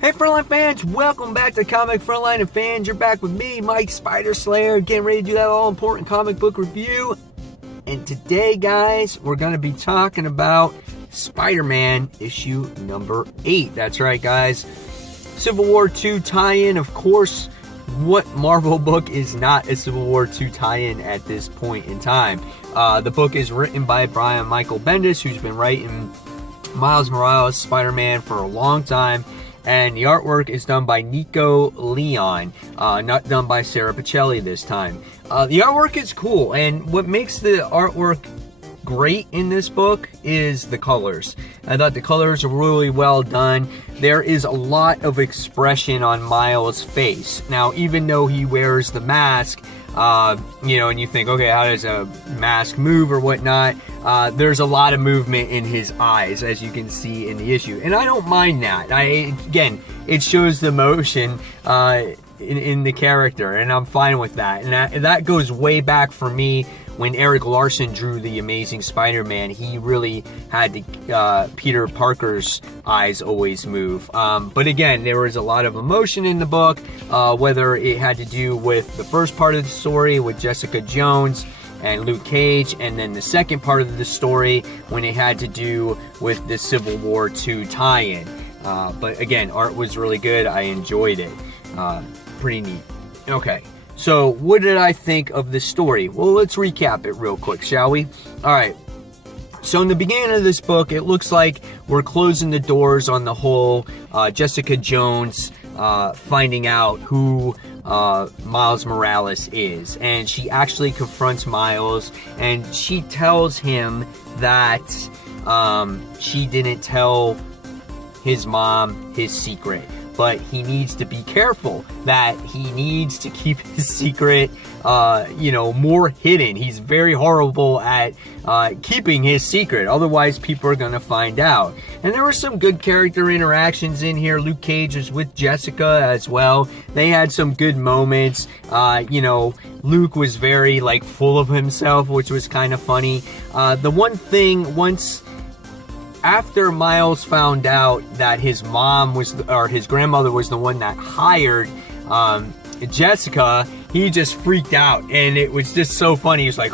Hey Frontline fans, welcome back to Comic Frontline and fans. You're back with me, Mike Spider Slayer, getting ready to do that all-important comic book review. And today, guys, we're going to be talking about Spider-Man issue number 8. That's right, guys. Civil War II tie-in, of course. What Marvel book is not a Civil War II tie-in at this point in time? The book is written by Brian Michael Bendis, who's been writing Miles Morales Spider-Man for a long time. And the artwork is done by Nico Leon, not done by Sarah Pichelli this time. The artwork is cool, and what makes the artwork great in this book is the colors. I thought the colors are really well done. There is a lot of expression on Miles' face. Now, even though he wears the mask, and you think, okay, how does a mask move or whatnot? There's a lot of movement in his eyes, as you can see in the issue. And I don't mind that. Again, it shows the emotion in the character, and I'm fine with that. And that goes way back for me when Eric Larson drew The Amazing Spider-Man. He really had Peter Parker's eyes always move. But again, there was a lot of emotion in the book, whether it had to do with the first part of the story with Jessica Jones and Luke Cage, and then the second part of the story when it had to do with the Civil War II tie-in. But again, art was really good. I enjoyed it. Pretty neat. Okay. So, what did I think of the story? Well, let's recap it real quick, shall we? Alright, so in the beginning of this book, it looks like we're closing the doors on the whole Jessica Jones finding out who Miles Morales is. And she actually confronts Miles, and she tells him that she didn't tell his mom his secret. But he needs to be careful, that he needs to keep his secret, more hidden. He's very horrible at keeping his secret. Otherwise, people are going to find out. And there were some good character interactions in here. Luke Cage was with Jessica as well. They had some good moments. Luke was very, full of himself, which was kind of funny. The one thing, after Miles found out that his mom his grandmother was the one that hired Jessica, he just freaked out, and it was just so funny. He was like,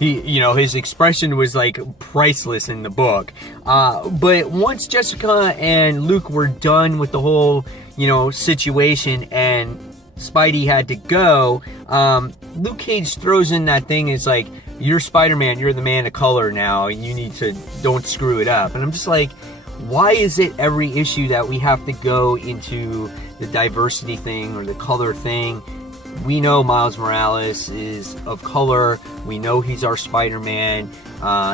his expression was priceless in the book. But once Jessica and Luke were done with the whole, situation, and Spidey had to go, Luke Cage throws in that thing. It's like, you're Spider-Man, you're the man of color now, you need to, don't screw it up. And I'm just like, why is it every issue that we have to go into the diversity thing or the color thing? We know Miles Morales is of color. We know he's our Spider-Man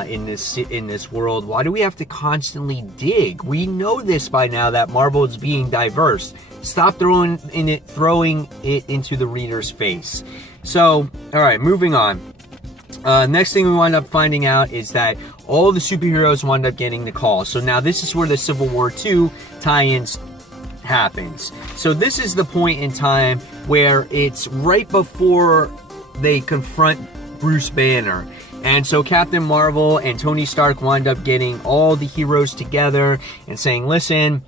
in this world. Why do we have to constantly dig? We know this by now, that Marvel is being diverse. Stop throwing it into the reader's face. So, all right, moving on. Next thing we wind up finding out is that all the superheroes wind up getting the call. So now this is where the Civil War II tie-ins happens. So this is the point in time where it's right before they confront Bruce Banner. And so Captain Marvel and Tony Stark wind up getting all the heroes together and saying, listen,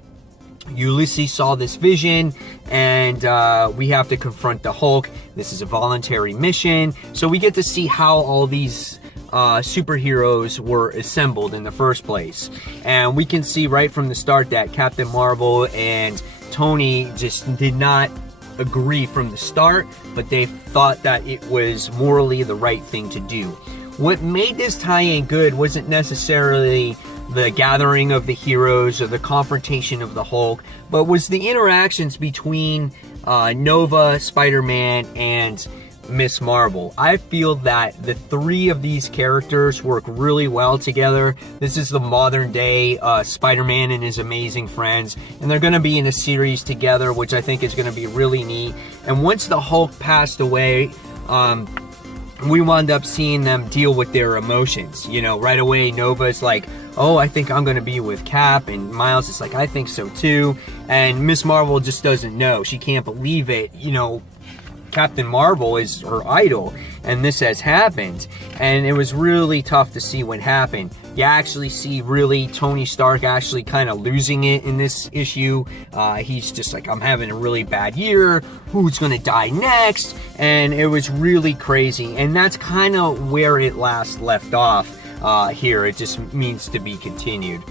Ulysses saw this vision, and we have to confront the Hulk. This is a voluntary mission. So we get to see how all these superheroes were assembled in the first place. And we can see right from the start that Captain Marvel and Tony just did not agree from the start, but they thought that it was morally the right thing to do. What made this tie-in good wasn't necessarily the gathering of the heroes or the confrontation of the Hulk, but was the interactions between Nova, Spider-Man, and Miss Marvel. I feel that the three of these characters work really well together. This is the modern day Spider-Man and his amazing friends, and they're going to be in a series together, which I think is going to be really neat. And once the Hulk passed away, we wound up seeing them deal with their emotions. Right away, Nova's like, oh, I think I'm going to be with Cap, and Miles is like, I think so too. And Miss Marvel just doesn't know. She can't believe it. Captain Marvel is her idol, and this has happened, and it was really tough to see what happened. You actually see really Tony Stark actually kind of losing it in this issue. He's just like, I'm having a really bad year, who's gonna die next? And it was really crazy, and that's kind of where it last left off here. It just means to be continued.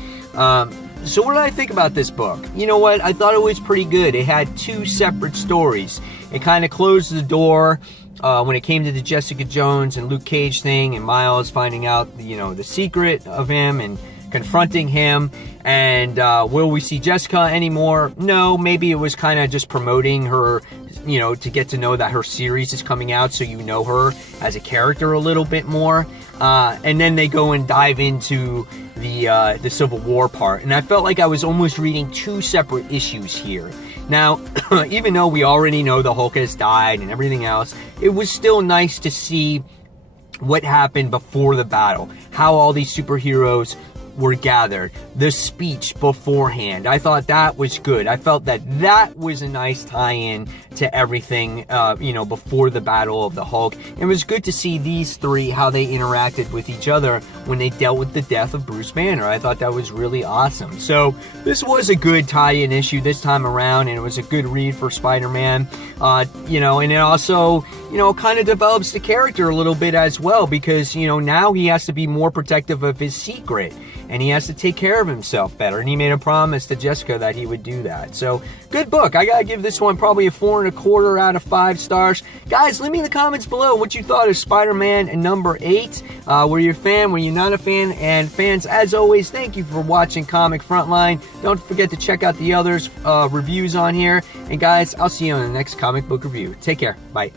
So what did I think about this book? You know what? I thought it was pretty good. It had two separate stories. It kind of closed the door when it came to the Jessica Jones and Luke Cage thing, and Miles finding out, you know, the secret of him and confronting him. And will we see Jessica anymore? No, maybe it was kind of just promoting her, you know, to get to know that her series is coming out, so you know her as a character a little bit more. And then they go and dive into the Civil War part, and I felt like I was almost reading two separate issues here. Now, even though we already know the Hulk has died and everything else, it was still nice to see what happened before the battle, how all these superheroes were gathered, the speech beforehand. I thought that was good. I felt that that was a nice tie-in to everything, you know, before the battle of the Hulk. It was good to see these three, how they interacted with each other when they dealt with the death of Bruce Banner. I thought that was really awesome. So this was a good tie-in issue this time around, and it was a good read for Spider-Man. You know, and it also, you know, kind of develops the character a little bit as well, because, you know, now he has to be more protective of his secret, and he has to take care of himself better, and he made a promise to Jessica that he would do that. So, good book. I gotta give this one probably a 4.25 out of 5 stars. Guys, leave me in the comments below what you thought of Spider-Man number 8. Were you a fan? Were you not a fan? And fans, as always, thank you for watching Comic Frontline. Don't forget to check out the others' reviews on here. And guys, I'll see you on the next comic book review. Take care. Bye.